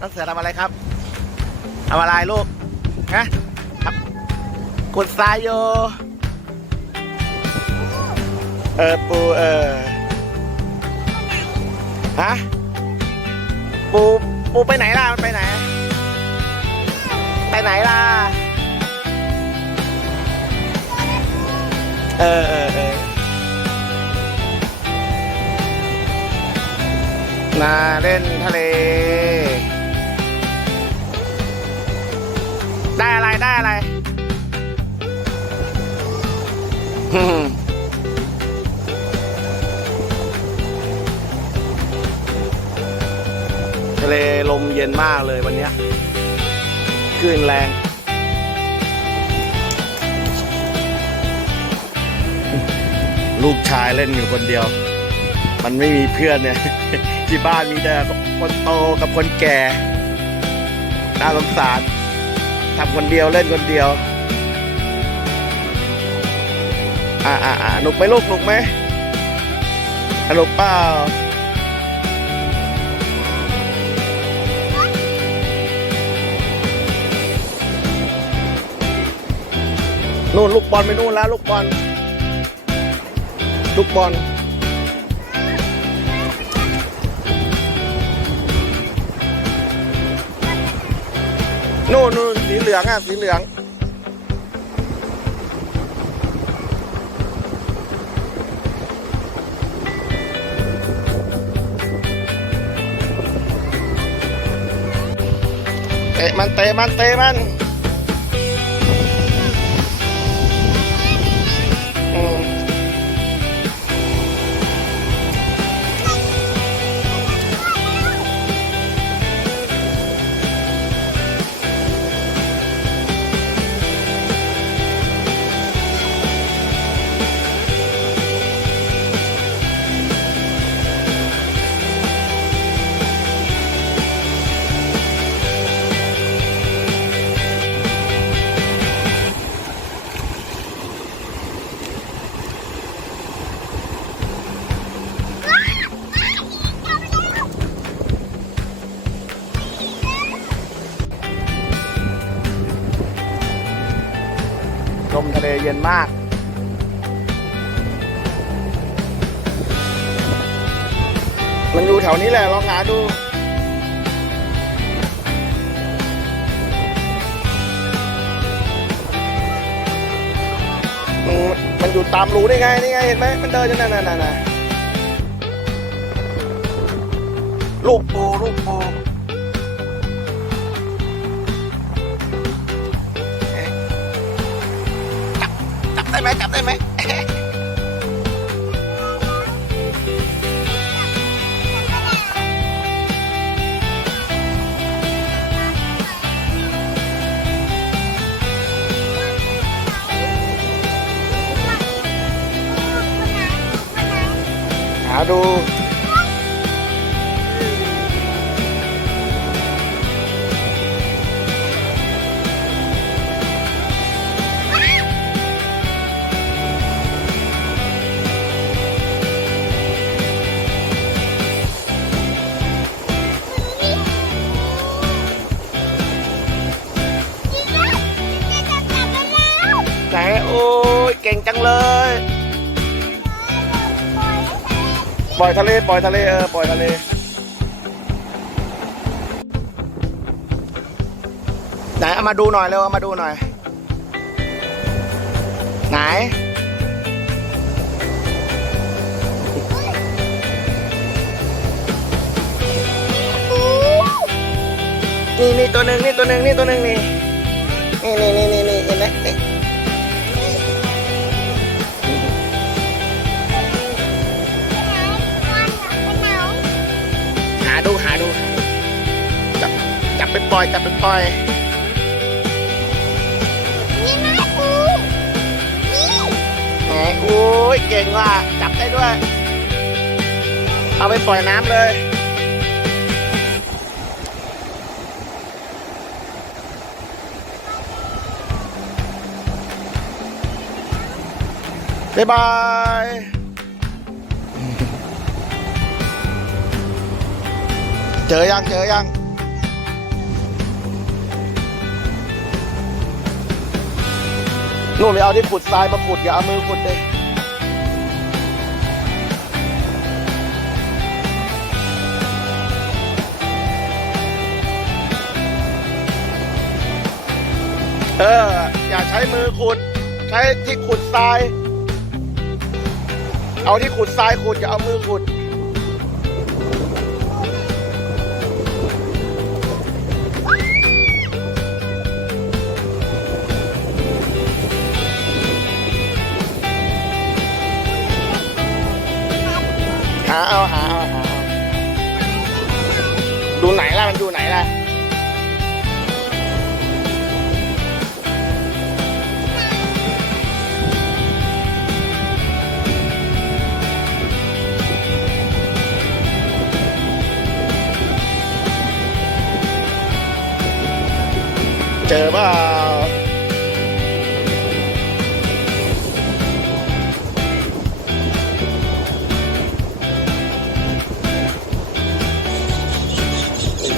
น้องเสือทำอะไรครับทำอะไรลูกฮะครับขุดทรายโยเออปูเออฮะปูปูไปไหนล่ะมันไปไหน ไปไหนล่ะเออเออเออมาเล่นทะเล ได้อะไรได้อะไรฮึทะเลลมเย็นมากเลยวันนี้คลื่นแรง ลูกชายเล่นอยู่คนเดียว มันไม่มีเพื่อนเนี่ย ที่บ้านมีแต่คนโตกับคนแก่ น่าสงสาร ทำคนเดียวเล่นคนเดียว อ่าอ่าอ่าหนุกไหมลูกหนุกไหมสนุกเปล่านู่นลูกบอลไปนู่นแล้วลูกบอลลูกบอล นู่นนู่นสีเหลืองอะ สีเหลือง เตะมันเตะมันเตะมัน ย็นมาก มันอยู่แถวนี้แหละลองหาดูมันอยู่ตามรูได้ไงนี่ไงเห็นไหมมันเดินอยู่นั่นน่ะน่ะลูกปูลูกปู ได้ไหมจับได้ไหมหาดู ปล่อยทะเลปล่อยทะเลเออปล่อยทะเลไหนเอามาดูหน่อยเร็วเอามาดูหน่อย ไหน นี่นี่ตัวหนึ่งนี่ตัวหนึ่งนี่ตัวหนึ่งนี่นี่นี่นี่นี่นี่เห็นไหม ปปล่อยจับไปปล่อยไหนโอ้ยเก่งว่ะจับได้ด้วย เอาไปปล่อยน้ำเลยบ๊ายบายเจอยังเจอยัง นู่นไปเอาที่ขุดทรายมาขุดอย่าเอามือขุดเลยเออ อย่าใช้มือขุด ใช้ที่ขุดทราย เอาที่ขุดทรายขุดอย่าเอามือขุด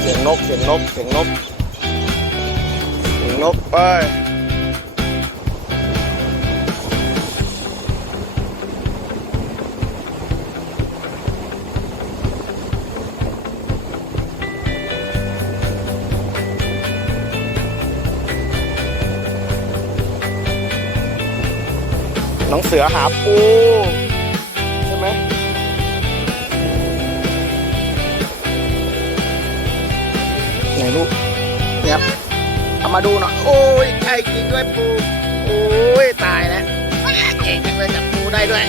เสียงนก เสียงนก เสียงนก เสียงนกไป น้องเสือหาปู ไหนลูกเนี่ยเอามาดูหน่อยโอ้ยใช่จริงด้วยปูโอ้ยตายแล้วเก่งจังเลยจับปูได้ด้วย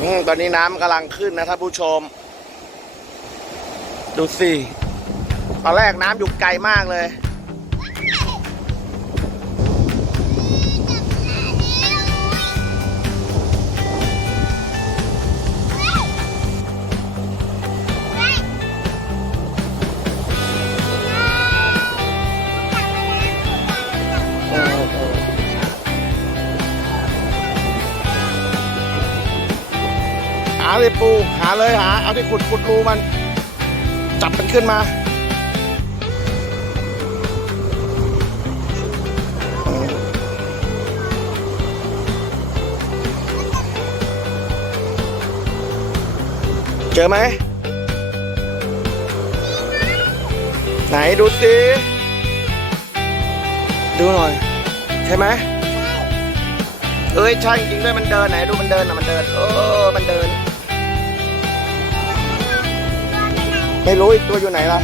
อืมตอนนี้น้ำกำลังขึ้นนะท่านผู้ชม ดูสิ ตอนแรกน้ำอยู่ไกลมากเลย หาเลยปู หาเลยหา เอาที่ขุดขุดรูมัน จับมันขึ้นมา เจอไหม ไหนดูสิดูหน่อย ใช่ไหมเอ้ยใช่จริงด้วยมันเดินไหนดูมันเดินอะมันเดิน เออมันเดิน ไม่รู้อีกตัวอยู่ไหนล่ะ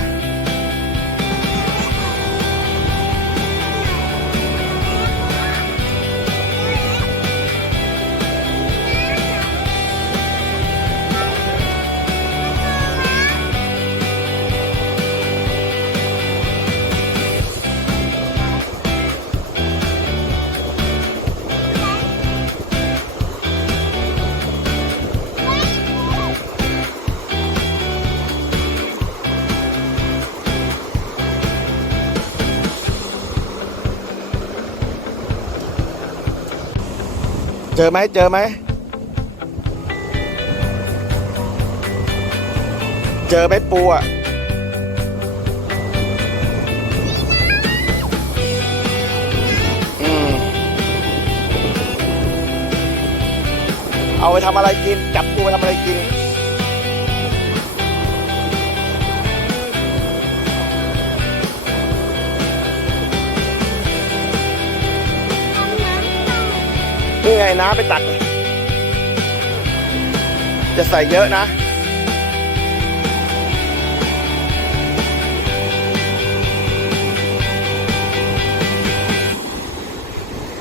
จอไหมเจอไหม เจอไหมปูอะอืมเอาไปทำอะไรกิน จับปูไปทำอะไรกิน นี่ไงน้ำไปตัก จะใส่เยอะนะ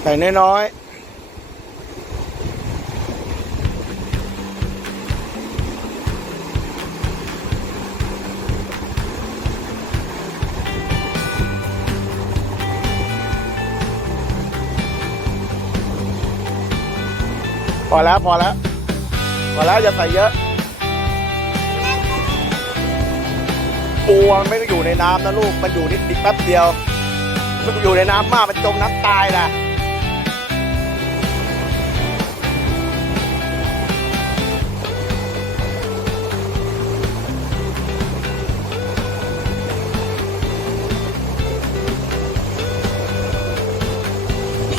ใส่น้อยๆ พอแล้วพอแล้วพอแล้วอย่าใส่เยอะปูมันไม่ได้อยู่ในน้ำนะลูกมันอยู่นิดนิดแป๊บเดียวมันอยู่ในน้ำมากมันจมน้ำตายนะ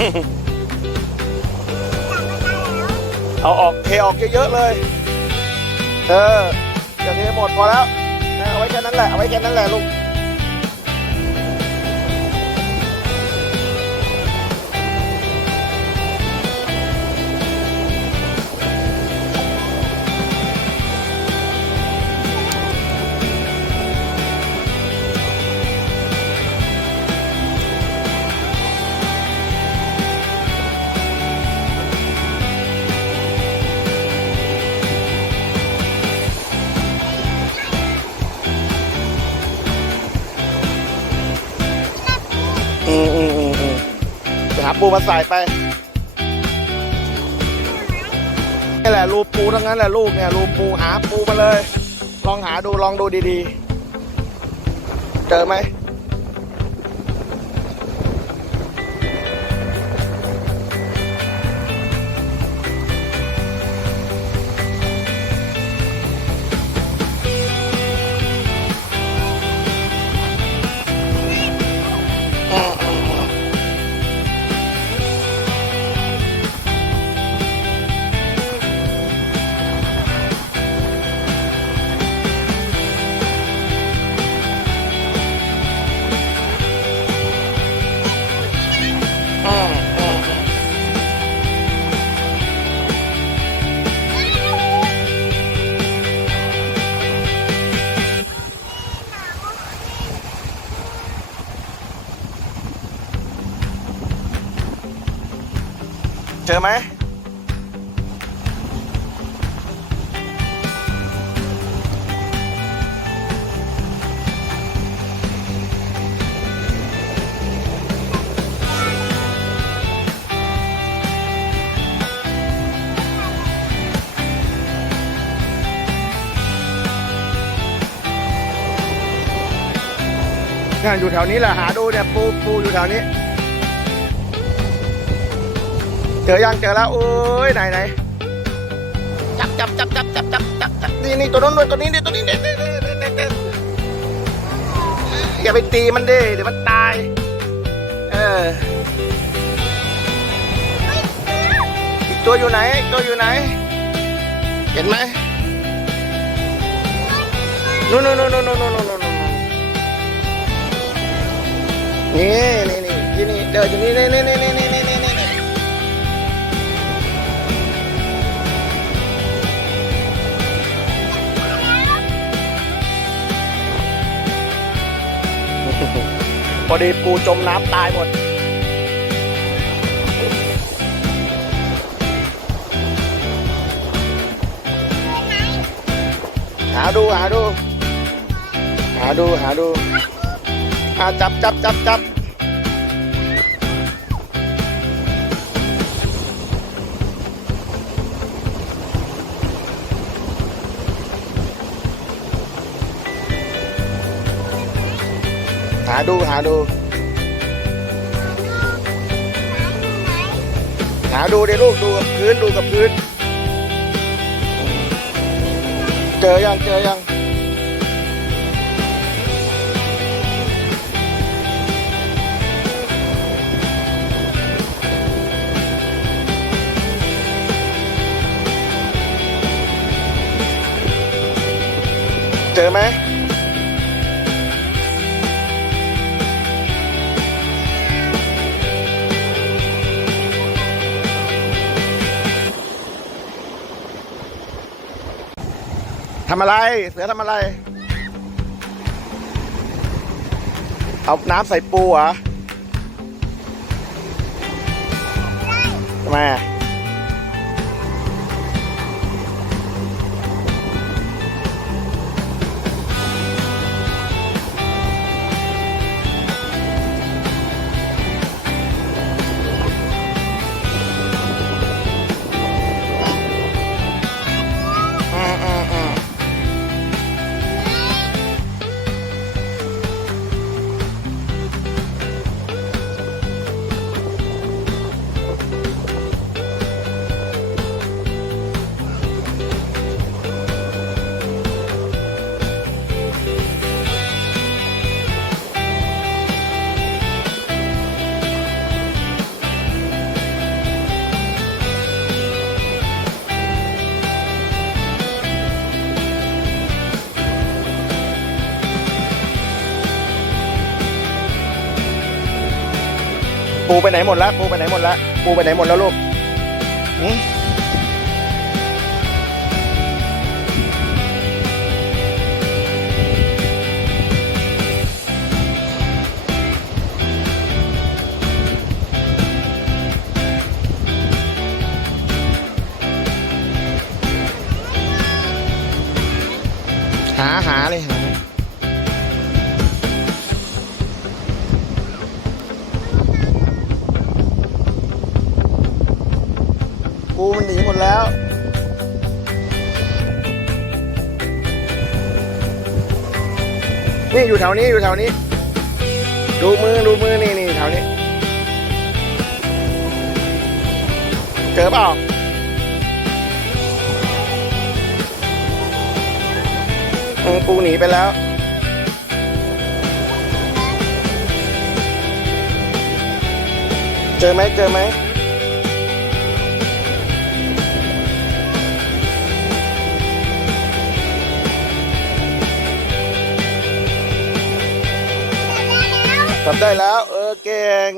ฮ เอาออกเทออกเยอะๆเลย เอออย่าเทหมดพอแล้ว เอาไว้แค่นั้นแหละ เอาไว้แค่นั้นแหละลูกาปูมาใส่ไปนี่แหละรูปูทั้งนั้นแหละลูกเนี่ยรูปูหาปูมาเลย ลองหาดูลองดูดีๆ เจอไหม อไหมเนี่ยอยู่แถวนี้แหละหาดูเนี่ยปูปูอยู่แถวนี้ จอยังเจอแล้วโอ้ยไหนไหนจับจับจับจับจับจับจับจับนี่นี่ตัวนู้นด้วยตัวนี้นี่ตัวนี้เนี่ยเนี่ยเนี่ยเนเนอย่าไปตีมันดิเดี๋ยวมันตาย เอออีกตัวอยู่ไหนอีกตัวอยู่ไหน เห็นไหมนู่นนู่นนู่นนู่นนู่นนู่นนู่นนี่นี่นี่ที่นี่เดินอยู่นี่นี่นี่นี่นี่นี่นี่ พอดีปูจมน้ำตายหมด หาดูหาดู หาดูหาดูอ่าจับจับจับจับ ดูหาดู หาดูดิลูกดูกับพื้นดูกับพื้น เจอยังเจอยังเจอไหม ทำอะไร เสือทำอะไร เอาน้ำใส่ปูเหรอทำไม ไปไหนหมดแล้วปูไปไหนหมดแล้วปูไปไหนหมดแล้วลูก แล้ว นี่อยู่แถวนี้อยู่แถวนี้ ดูมือดูมือนี่นี่แถวนี้ เจอเปล่าปูหนีไปแล้วเจอไหมเจอไหม จับได้แล้ว เออเก่ง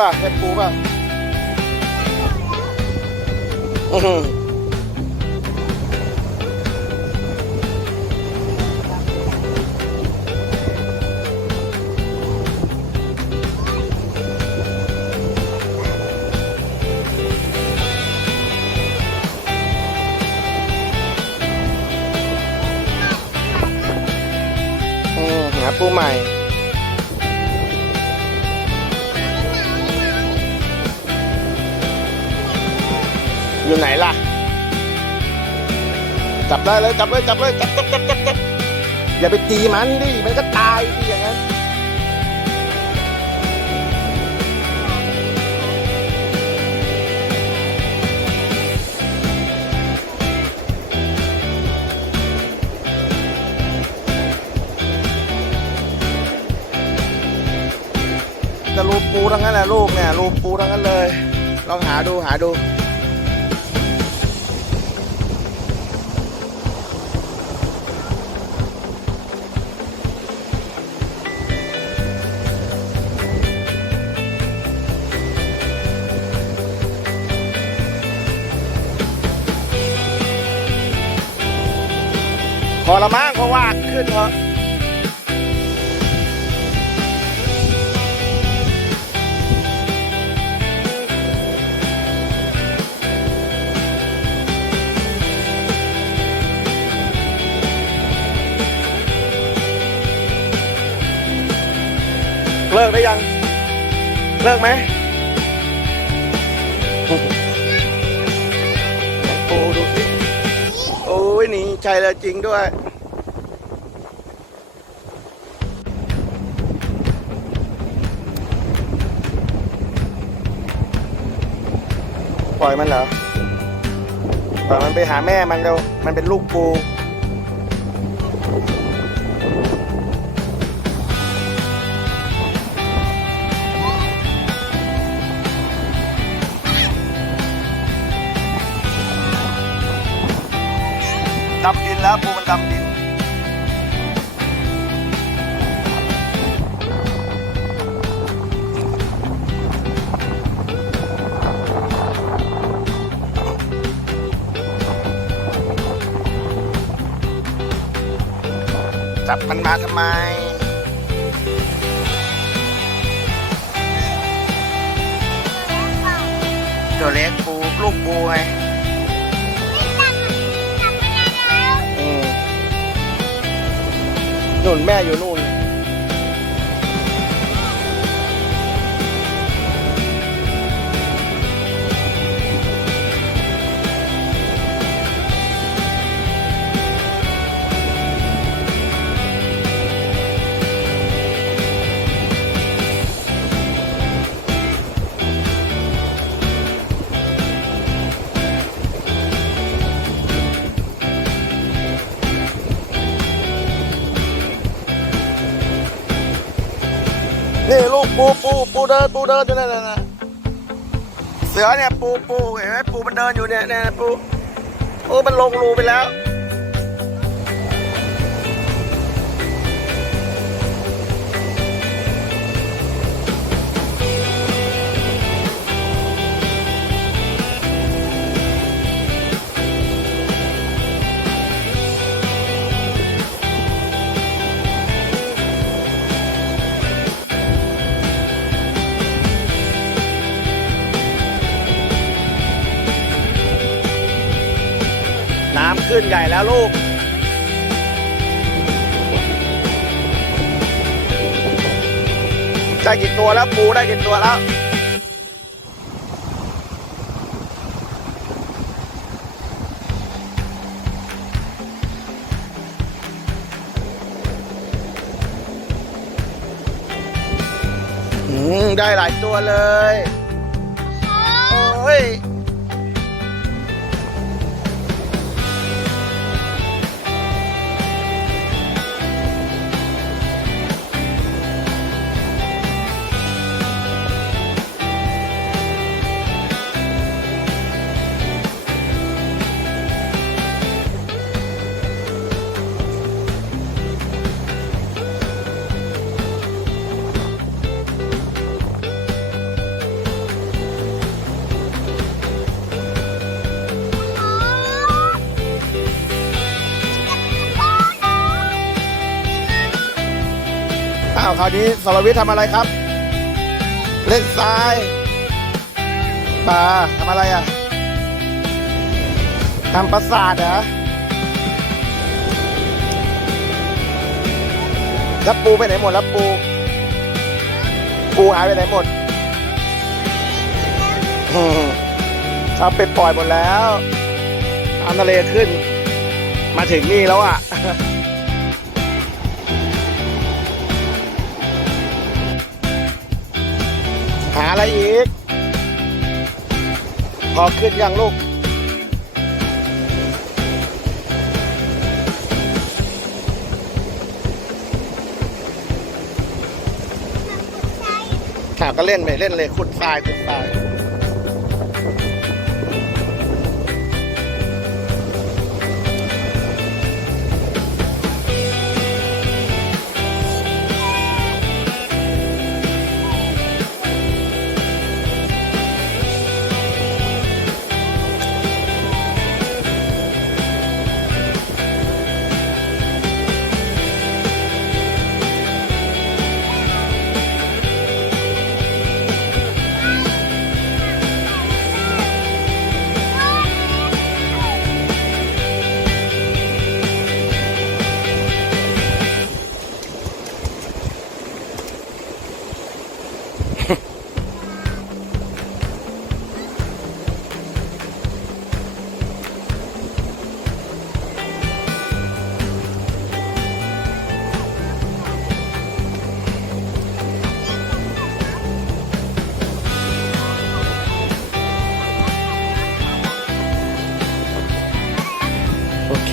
ป่ะใช่ปูป่ะอือหืออืมหาปูใหม่ จับได้เลยจับเลยจับเลยจับจับจับจับจับอย่าไปตีมันดิมันก็ตายดิอย่างนั้นจะรูปูทั้งนั้นแหละลูกเนี่ยรูปูทั้งนั้นเลย ลองหาดูหาดู พอละมั้งเพราะว่าขึ้นเถอะเลิกได้ยัง เลิกไหม ใช่แล้วจริงด้วย ปล่อยมันเหรอ ปล่อยมันไปหาแม่มันเร็ว มันเป็นลูกปู แล้วปูมันดำดิน จับมันมาทำไมตัวเล็กปูลูกปูไง นุ่นแม่อยู่นู่น เดินปูเดินอยู่นั่นน่ะเสือเนี่ยปูปูเห็นไหมปูมันเดินอยู่เนี่ยเนี่ยปูโอ้มันลงรูไปแล้ว นใหญ่แล้วลูกได้กี่ตัวแล้วปูได้กี่ตัวแล้วอืมได้หลายตัวเลย โอ้ย นี้สรวิทย์ทำอะไรครับ เล่นทรายปลาทำอะไรอะทำประสาทเหรอแล้วปูไปไหนหมดแล้วปู ปูหายไปไหนหมดเอาไปปล่อยหมดแล้วน้ำทะเลขึ้น มาถึงนี่แล้วอะ อะไรอีก พอขึ้นยังลูกข่าวก็เล่นไปเล่นเลยขุดทรายขุดทราย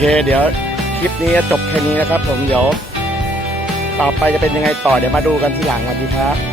เคเดี๋ยวคลิปนี้จบแค่นี้นะครับ ผมเดี๋ยว ต่อไปจะเป็นยังไงต่อเดี๋ยวมาดูกันทีหลังสวัสดีครับ